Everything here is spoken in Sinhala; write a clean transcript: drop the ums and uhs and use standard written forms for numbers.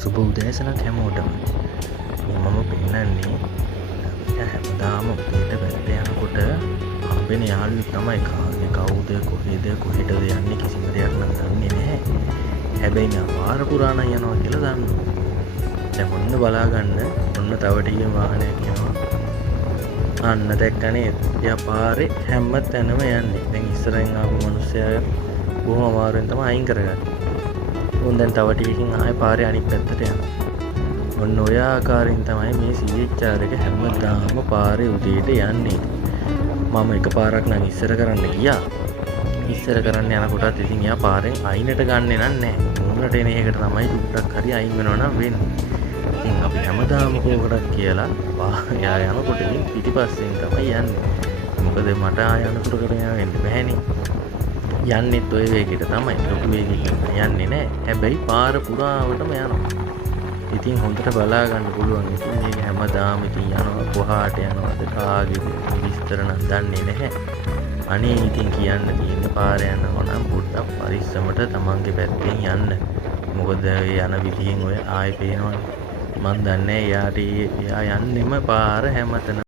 සුබ උදෑසනක් හැමෝටම. මම පෙන්නන්නේ හැමදාම උදේට පැත්ත යනකොට හම්බෙන යාළුවෙක් තමයි. කවුද කොහෙද කොහෙටද යන්නේ කිසිම දෙයක් නම් දන්නේ නැහැ. හැබැයි මම පාර පුරා නම් යනවා කියලා දන්නවා. දැන් ඔන්න බලාගන්න. ඔන්න තව ටිකේ වාහනයක් යනවා. අන්න දැක්කනේ. එයා පාරේ හැම තැනම යන්නේ. දැන් ඉස්සරහින් ආපු මිනිස්සයා බොහොම අමාරුවෙන් තමයි අයින් කරගන්නේ. උන් දැන් තව ටිකකින් ආයෙ පාරේ අනිත් පැත්තට යනවා. ඔන්න ඔය ආකාරයෙන් තමයි මේ CHR එක හැමදාම පාරේ උදේට යන්නේ. මම එක පාරක් නම් ඉස්සර කරන්න ගියා. ඉස්සර කරන්න යනකොටත් ඉතින් එයා පාරෙන් අයිනට ගන්නෙ නැහැ. මුන්නට එන එකකට තමයි චුට්ටක් හරි අයින් වෙනවා නම් වෙන්නේ. ඉතින් අපි හැමදාම කෝකටක් කියලා එයා යනකොට පිටිපස්සෙන් තමයි යන්නේ. මොකද මට ආය අනතුරකට යන්න බැහැනේ. යන්නෙත් ඔය වේගයට තමයි. ලොකු වේගයකින් යන්නේ නැහැ. හැබැයි පාර පුරාවටම යනවා. ඉතින් හොඳට බලා ගන්න පුළුවන්. ඉතින් මේක හැමදාම ඉතින් යනවා. කොහාට යනවද කාගේද විස්තර නම් දන්නේ නැහැ. අනේ ඉතින් කියන්න තියෙන්නේ පාර යනවා නම් පොඩ්ඩක් පරිස්සමට තමන්ගේ පැත්තෙන් යන්න. මොකද යන විදියෙන් ඔය ආයෙ පේනවනේ. මන් දන්නේ එයා යන්නෙම පාර හැමතැනම